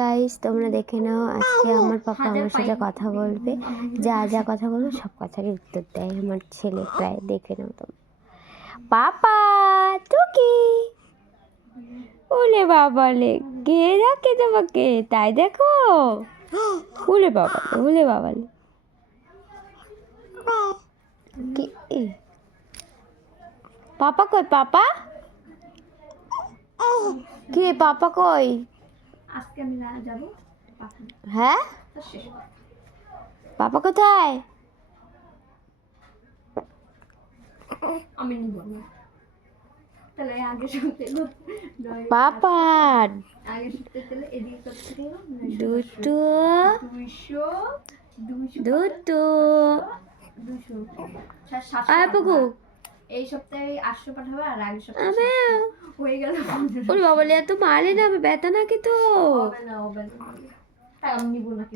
Guys, তোমরা দেখে নাও। আজকে আমার পাপা আমার সাথে কথা বলবে, যা যা কথা বলবো সব কথারই উত্তর দেয় আমার ছেলে। প্রায় দেখে নাও তোমরা। পাপা টুকি, ওলে বাবালে, কে ডাকে তোমাকে? তাই দেখো, ওলে বাবালে, ওলে বাবালে। পাপা কই? পাপা কে? পাপা কই? আজকে আমি যাব। হ্যাঁ, পাপা কোথায়? আমি নিব না। তাহলে আগে শুনতে পাপা আগে শুনতে তাহলে এদিকে কত থেকে দুটো 200 দুটো 200 আয় পাগু। এই সপ্তাহে 800 পাঠাবে আর আগের সপ্তাহে হয়ে গেল। ওরে বাবা, এত মারে না, ব্যথা নাকি তো? হবে না, তাই আমি নিব না।